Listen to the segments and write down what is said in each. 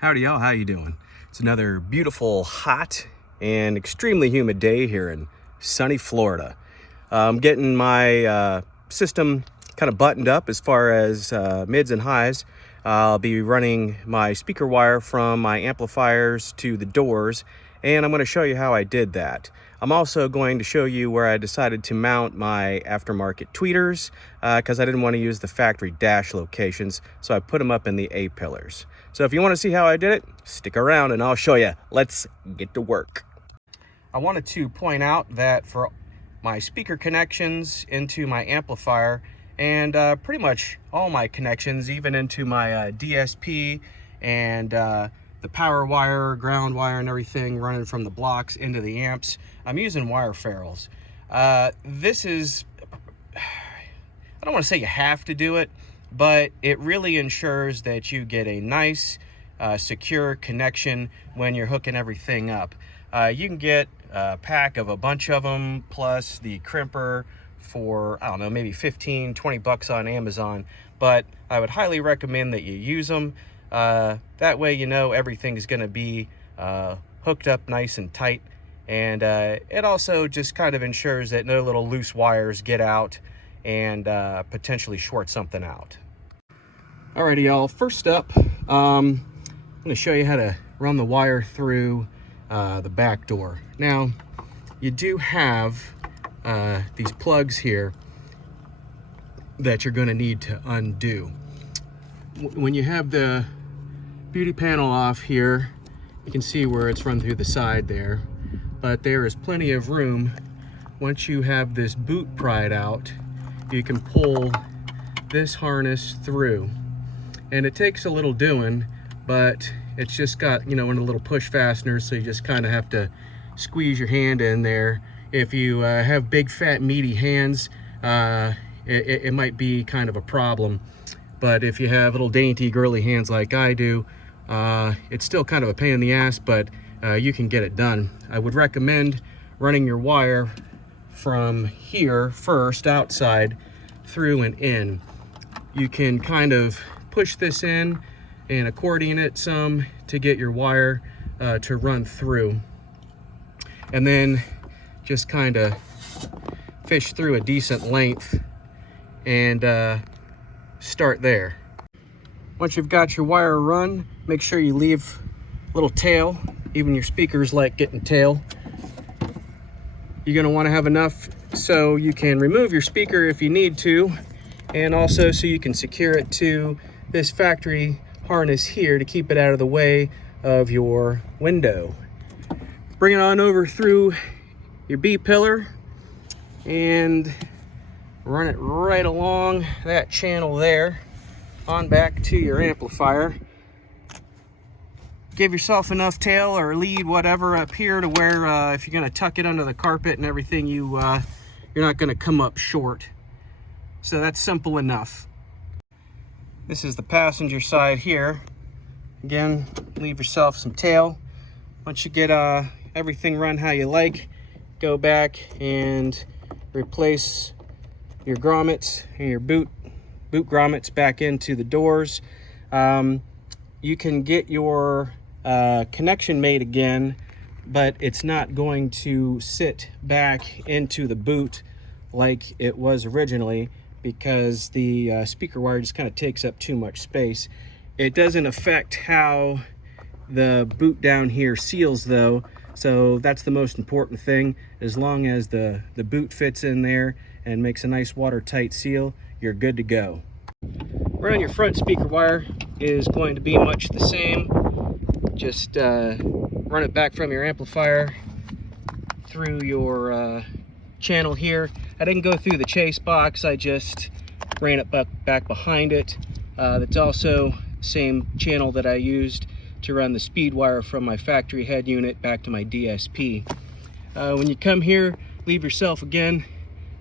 Howdy y'all, how you doing? It's another beautiful, hot, and extremely humid day here in sunny Florida. I'm getting my system kind of buttoned up as far as mids and highs. I'll be running my speaker wire from my amplifiers to the doors, and I'm going to show you how I did that. I'm also going to show you where I decided to mount my aftermarket tweeters because I didn't want to use the factory dash locations, so I put them up in the A-pillars. So if you want to see how I did it, stick around and I'll show you. Let's get to work. I wanted to point out that for my speaker connections into my amplifier and pretty much all my connections, even into my DSP and the power wire, ground wire, and everything running from the blocks into the amps, I'm using wire ferrules. This is, I don't want to say you have to do it, but it really ensures that you get a nice, secure connection when you're hooking everything up. You can get a pack of a bunch of them, plus the crimper for, I don't know, maybe 15, 20 bucks on Amazon, but I would highly recommend that you use them. That way you know everything's going to be hooked up nice and tight, and it also just kind of ensures that no little loose wires get out and potentially short something out. Alrighty y'all, first up I'm going to show you how to run the wire through the back door. Now you do have these plugs here that you're going to need to undo. When you have the beauty panel off here, you can see where it's run through the side there, but there is plenty of room. Once you have this boot pried out, you can pull this harness through, and it takes a little doing, but it's just got, you know, one of the little push fasteners, so you just kind of have to squeeze your hand in there. If you have big fat meaty hands, it might be kind of a problem, but if you have little dainty girly hands like I do, it's still kind of a pain in the ass, but you can get it done. I would recommend running your wire from here first, outside, through and in. You can kind of push this in and accordion it some to get your wire to run through, and then just kind of fish through a decent length and start there. Once you've got your wire run, make sure you leave a little tail. Even your speakers like getting tail. You're going to want to have enough so you can remove your speaker if you need to, and also so you can secure it to this factory harness here to keep it out of the way of your window. Bring it on over through your B pillar and run it right along that channel there on back to your amplifier. Give yourself enough tail or lead, whatever, up here to where if you're going to tuck it under the carpet and everything, you're not going to come up short. So that's simple enough. This is the passenger side here. Again, leave yourself some tail. Once you get everything run how you like, go back and replace your grommets and your boot grommets back into the doors. You can get your connection made again, but it's not going to sit back into the boot like it was originally, because the speaker wire just kind of takes up too much space. It doesn't affect how the boot down here seals though, so that's the most important thing. As long as the boot fits in there and makes a nice watertight seal, you're good to go. Right on your front speaker wire is going to be much the same. Just run it back from your amplifier through your channel here. I didn't go through the chase box, I just ran it back behind it. That's also the same channel that I used to run the speed wire from my factory head unit back to my DSP. When you come here, leave yourself again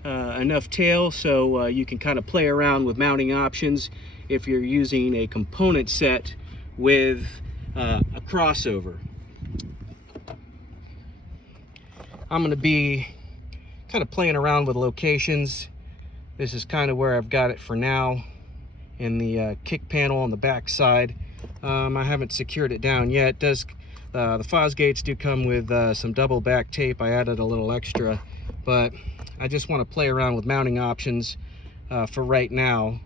enough tail so you can kind of play around with mounting options if you're using a component set with a crossover. I'm going to be kind of playing around with locations. This is kind of where I've got it for now, in the kick panel on the back side. I haven't secured it down yet. It does the Fosgates do come with some double back tape. I added a little extra, but I just want to play around with mounting options for right now,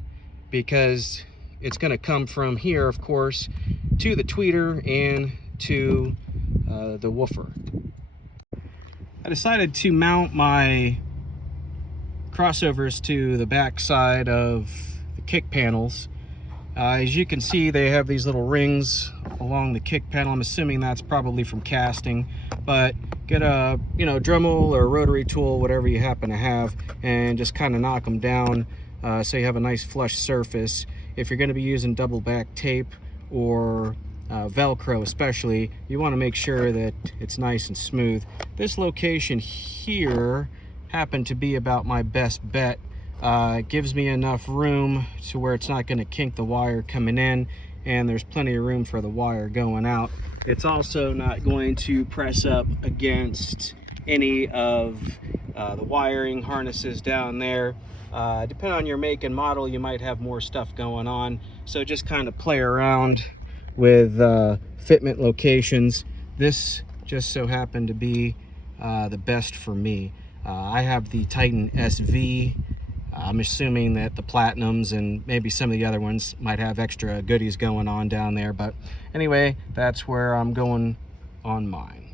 because it's going to come from here, of course, to the tweeter and to the woofer. I decided to mount my crossovers to the back side of the kick panels. As you can see, they have these little rings along the kick panel. I'm assuming that's probably from casting, but get a Dremel or a rotary tool, whatever you happen to have, and just kind of knock them down so you have a nice flush surface. If you're going to be using double back tape or Velcro especially, you want to make sure that it's nice and smooth. This location here happened to be about my best bet. It gives me enough room to where it's not going to kink the wire coming in, and there's plenty of room for the wire going out. It's also not going to press up against any of the wiring harnesses down there. Depending on your make and model, you might have more stuff going on, so just kind of play around with fitment locations. This just so happened to be the best for me. I have the Titan SV. I'm assuming that the Platinums and maybe some of the other ones might have extra goodies going on down there, but anyway, that's where I'm going on mine.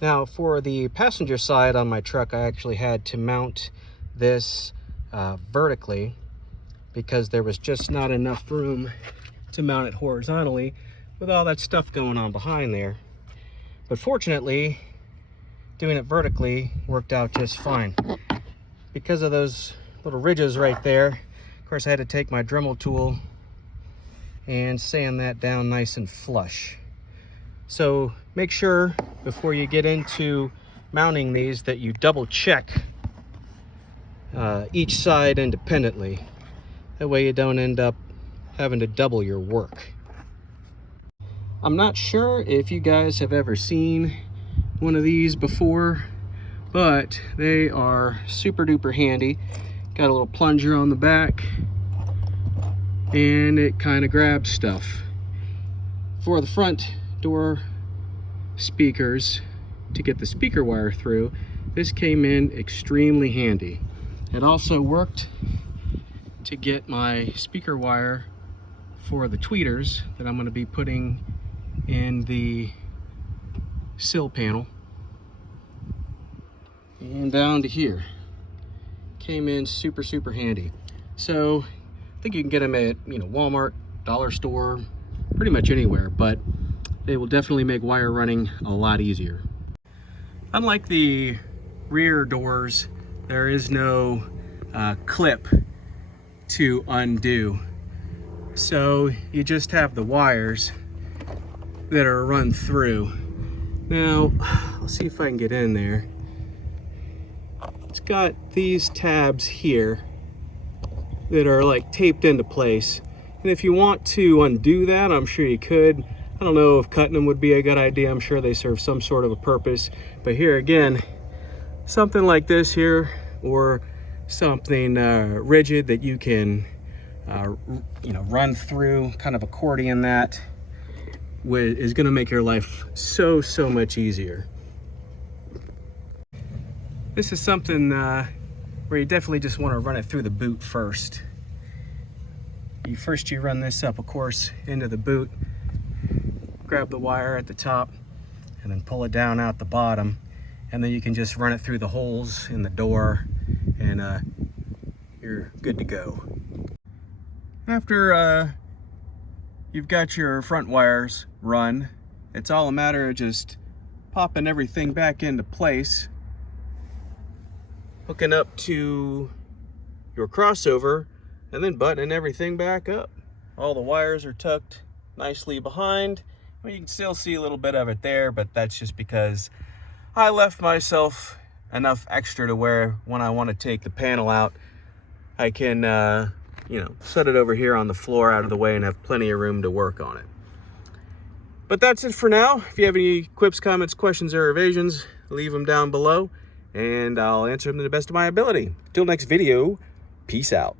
Now, for the passenger side on my truck, I actually had to mount this vertically because there was just not enough room to mount it horizontally with all that stuff going on behind there. But fortunately, doing it vertically worked out just fine. Because of those little ridges right there, of course I had to take my Dremel tool and sand that down nice and flush. So make sure before you get into mounting these that you double check each side independently. That way you don't end up having to double your work. I'm not sure if you guys have ever seen one of these before, but they are super duper handy. Got a little plunger on the back and it kind of grabs stuff. For the front door speakers, to get the speaker wire through, this came in extremely handy. It also worked to get my speaker wire for the tweeters that I'm going to be putting in the sill panel and down to here. Came in super handy. So I think you can get them at Walmart, dollar store, pretty much anywhere, but they will definitely make wire running a lot easier. Unlike the rear doors, there is no clip to undo, so you just have the wires that are run through. Now I'll see if I can get in there. It's got these tabs here that are like taped into place, and if you want to undo that, I'm sure you could. I don't know if cutting them would be a good idea. I'm sure they serve some sort of a purpose, but here again, something like this here, or something rigid that you can run through, kind of accordion that, is going to make your life so much easier. This is something where you definitely just want to run it through the boot first. You run this up, of course, into the boot, grab the wire at the top, and then pull it down out the bottom, and then you can just run it through the holes in the door, and you're good to go. After you've got your front wires run, it's all a matter of just popping everything back into place, hooking up to your crossover, and then buttoning everything back up. All the wires are tucked nicely behind. I mean, you can still see a little bit of it there, but that's just because I left myself enough extra to where when I want to take the panel out, I can set it over here on the floor out of the way and have plenty of room to work on it. But that's it for now. If you have any quips, comments, questions, or evasions, leave them down below and I'll answer them to the best of my ability. Till next video, peace out.